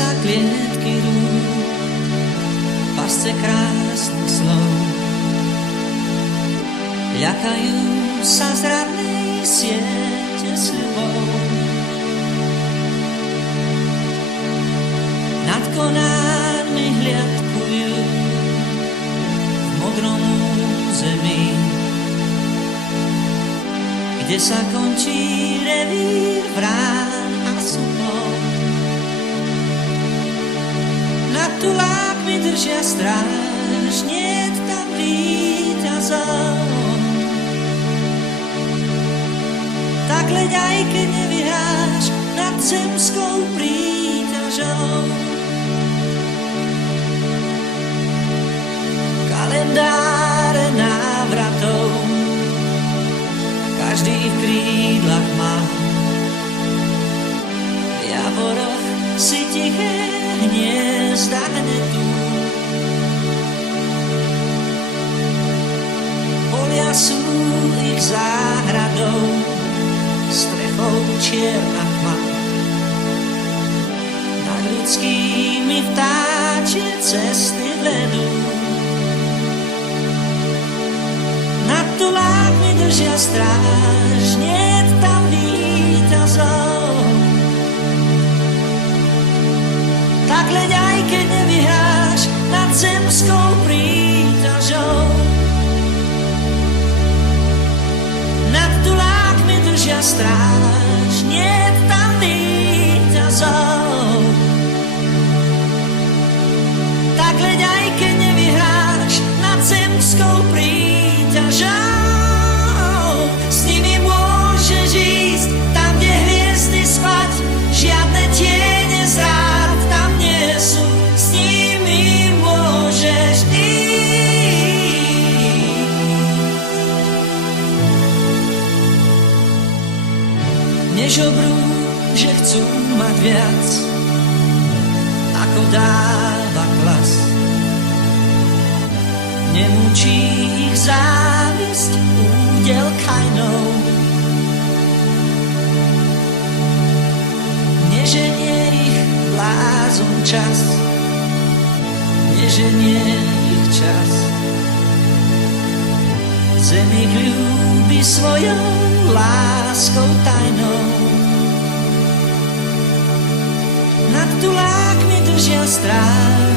sa klietky rúk, pasce krásnych slov. Ľakajú sa zradnej siete sľubov. Nad konármi hliadkujú v modrom území, kde sa končí revír vrán a supov. Nad tulákmi držia stráž, niet tam víťazov. Tak leď aj keď nevyhráš nad zemskou príťažou. Kalendáre návratov každý v krídlach má. V javoroch si tiché hniezda hnetú. Polia sú ich záhradou, strechou čierna tma. Nad ľudskými vtáčie cesty vedú. Nad tulákmi držia stráž, niet tam víťazov. Tak leď aj keď nevyhráš nad zemskou príťažou. Nad tulákmi držia stráž, niet tam víťazov. Tak leď aj keď nevyhráš nad zemskou príťažou. S nimi môžeš ísť tam, kde hviezdy spať, žiadne tiene zrád tam nie sú. S nimi môžeš ísť. Nežobrú, že chcú mať viac, ako dáva klas. Nemúči ich závisť údel kajnou. Neženie ich blázon čas, neženie ich čas. Zem ich ľúbi svojou láskou tajnou. Nad tulákmi držia stráž,